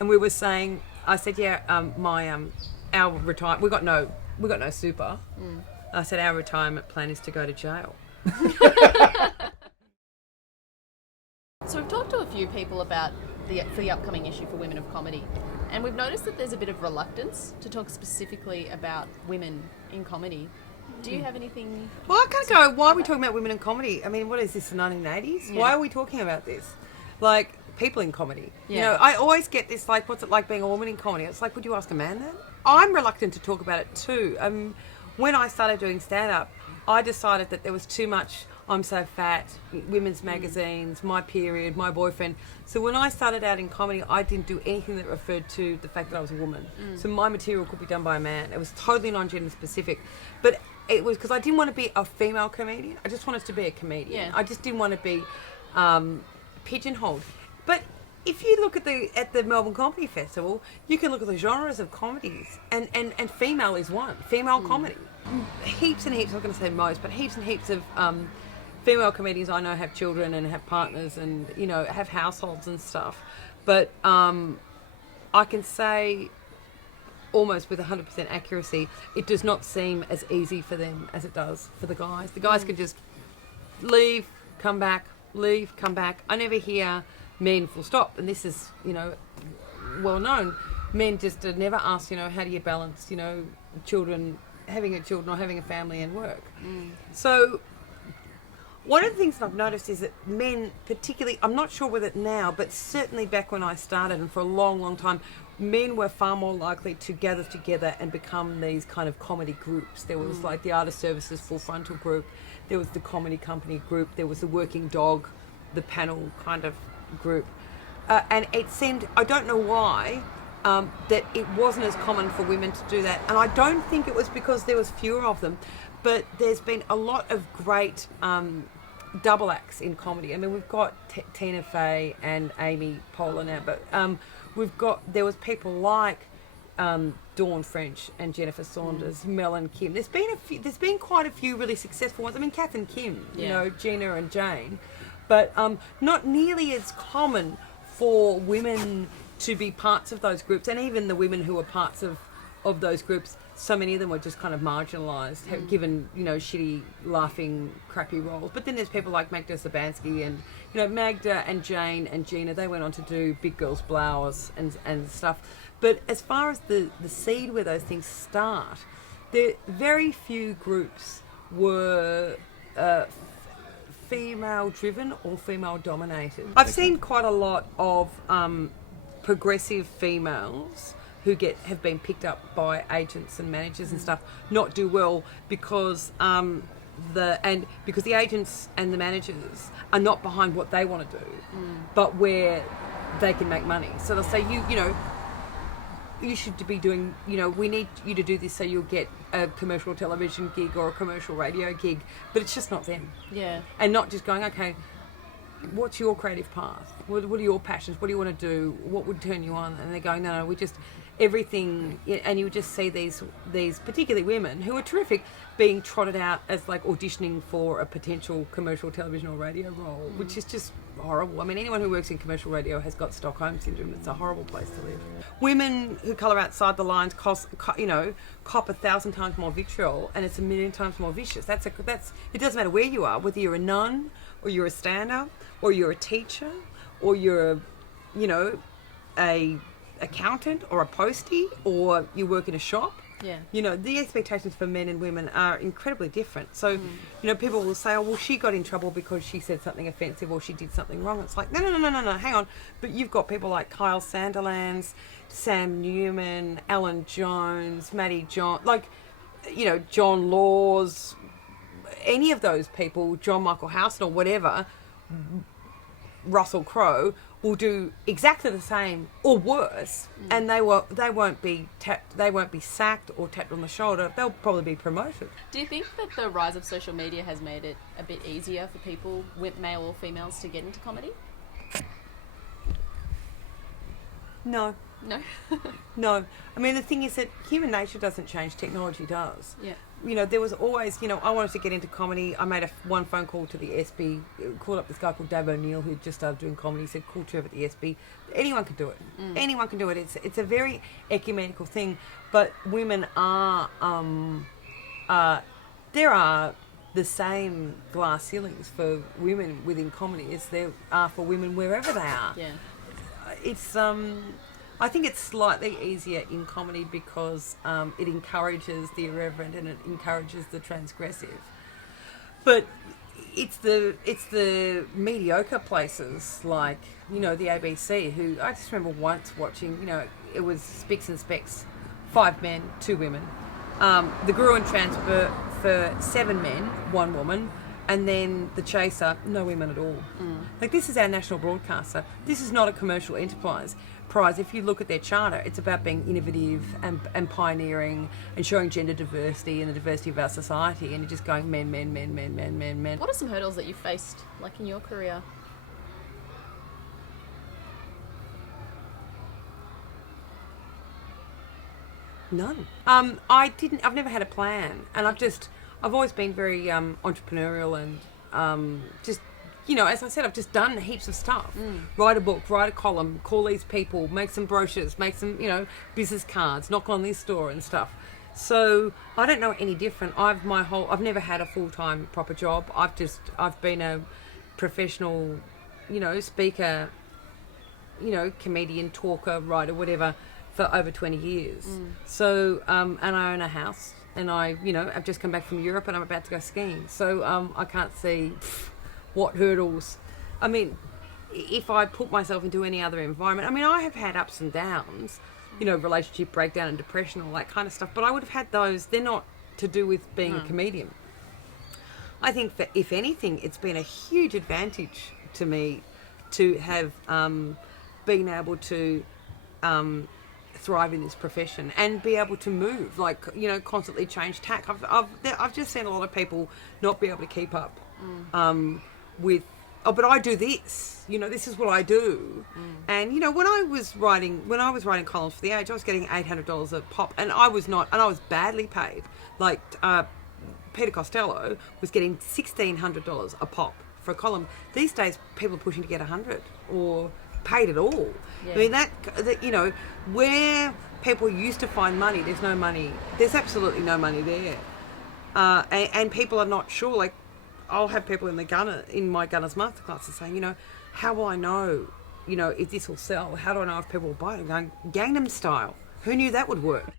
and we were saying, I said, yeah, our retire, we got no super. I said our retirement plan is to go to jail. So we've talked to a few people about for the upcoming issue for Women of Comedy, and we've noticed that there's a bit of reluctance to talk specifically about women in comedy. Do you have anything? Well, I can't go, why are we talking about women in comedy? I mean, what is this, the 1980s? Yeah. Why are we talking about this? Like, people in comedy. Yeah. You know, I always get this, like, what's it like being a woman in comedy? It's like, would you ask a man that? I'm reluctant to talk about it too. When I started doing stand-up, I decided that there was too much I'm so fat, women's magazines, my period, my boyfriend. So when I started out in comedy, I didn't do anything that referred to the fact that I was a woman. So my material could be done by a man. It was totally non-gender specific. But it was because I didn't want to be a female comedian. I just wanted to be a comedian. Yeah. I just didn't want to be pigeonholed. But if you look at the Melbourne Comedy Festival, you can look at the genres of comedies, and female is one. Female comedy. Heaps and heaps, I'm not going to say most, but heaps and heaps of female comedians I know have children and have partners and, you know, have households and stuff. But I can say almost with 100% accuracy, it does not seem as easy for them as it does for the guys. The guys can just leave, come back, leave, come back. I never hear men full stop, and this is, you know, well known. Men just never ask, you know, how do you balance, you know, having children or having a family and work. So one of the things that I've noticed is that men, particularly, I'm not sure with it now, but certainly back when I started and for a long, long time, men were far more likely to gather together and become these kind of comedy groups. There was like the Artist Services Full Frontal group, there was the Comedy Company group, there was the Working Dog, the panel kind of group. And it seemed, I don't know why, that it wasn't as common for women to do that. And I don't think it was because there was fewer of them, but there's been a lot of great double acts in comedy. I mean, we've got Tina Fey and Amy Poehler now, but there was people like Dawn French and Jennifer Saunders, Mel and Kim. There's been quite a few really successful ones. I mean, Kath and Kim, you know, Gina and Jane, but not nearly as common for women to be parts of those groups, and even the women who were parts of those groups, so many of them were just kind of marginalised, given, you know, shitty, laughing, crappy roles. But then there's people like Magda Sabansky and, you know, Magda and Jane and Gina, they went on to do Big Girls Blowers and stuff. But as far as the seed where those things start, there very few groups were female-driven or female-dominated. I've seen quite a lot of progressive females who have been picked up by agents and managers and stuff not do well because because the agents and the managers are not behind what they want to do, but where they can make money. So they'll say, you know, you should be doing, you know, we need you to do this so you'll get a commercial television gig or a commercial radio gig, but it's just not them. Yeah. And not just going, okay, what's your creative path? What are your passions? What do you want to do? What would turn you on? And they're going, no, we just, everything, and you just see these particularly women who are terrific being trotted out as like auditioning for a potential commercial television or radio role, which is just horrible. I mean, anyone who works in commercial radio has got Stockholm syndrome. It's a horrible place to live. Women who colour outside the lines cop 1,000 times more vitriol, and it's 1,000,000 times more vicious. It doesn't matter where you are, whether you're a nun or you're a stand-up or you're a teacher or you're a accountant or a postie or you work in a shop. Yeah. You know, the expectations for men and women are incredibly different. So, you know, people will say, oh, well, she got in trouble because she said something offensive or she did something wrong. It's like, no, hang on. But you've got people like Kyle Sandilands, Sam Newman, Alan Jones, Matty John, like, you know, John Laws, any of those people, John Michael Housen or whatever, Russell Crowe, will do exactly the same or worse, and they won't be sacked or tapped on the shoulder. They'll probably be promoted. Do you think that the rise of social media has made it a bit easier for people, male or females, to get into comedy? No. No. No. I mean, the thing is that human nature doesn't change, technology does. Yeah. You know, there was always, I wanted to get into comedy. I made one phone call to the SB, called up this guy called Dave O'Neill who just started doing comedy. He said, call Trev at the SB. Anyone can do it. Anyone can do it. It's a very ecumenical thing. But women are, there are the same glass ceilings for women within comedy as there are for women wherever they are. Yeah. It's I think it's slightly easier in comedy because it encourages the irreverent and it encourages the transgressive. But it's the mediocre places like, the ABC, who I just remember once watching, it was Spicks and Specks, 5 men, 2 women. The Guru and Transfer for 7 men, 1 woman. And then The Chaser, no women at all. Like, this is our national broadcaster. This is not a commercial enterprise. If you look at their charter, it's about being innovative and pioneering and showing gender diversity and the diversity of our society. And you're just going men, men, men, men, men, men, men. What are some hurdles that you faced, like in your career? None. I've never had a plan, and I've always been very entrepreneurial and just, as I said, I've just done heaps of stuff. Write a book, write a column, call these people, make some brochures, make some, business cards, knock on this door and stuff. So I don't know any different. I've never had a full-time proper job. I've been a professional, speaker, comedian, talker, writer, whatever, for over 20 years. So, and I own a house, and I've just come back from Europe and I'm about to go skiing. So I can't see what hurdles. I mean, if I put myself into any other environment, I have had ups and downs, relationship breakdown and depression, all that kind of stuff, but I would have had those. They're not to do with being a comedian. I think that, if anything, it's been a huge advantage to me to have been able to thrive in this profession and be able to move, constantly change tack. I've just seen a lot of people not be able to keep up with, but I do this, this is what I do. And when I was writing columns for The Age, I was getting $800 a pop, and I was badly paid. Like Peter Costello was getting $1,600 a pop for a column. These days people are pushing to get 100 or paid at all. Yeah. I mean, that where people used to find money, there's no money. There's absolutely no money there, and people are not sure. Like, I'll have people in my Gunners masterclasses saying, how will I know, if this will sell? How do I know if people will buy it? I'm going, Gangnam Style. Who knew that would work?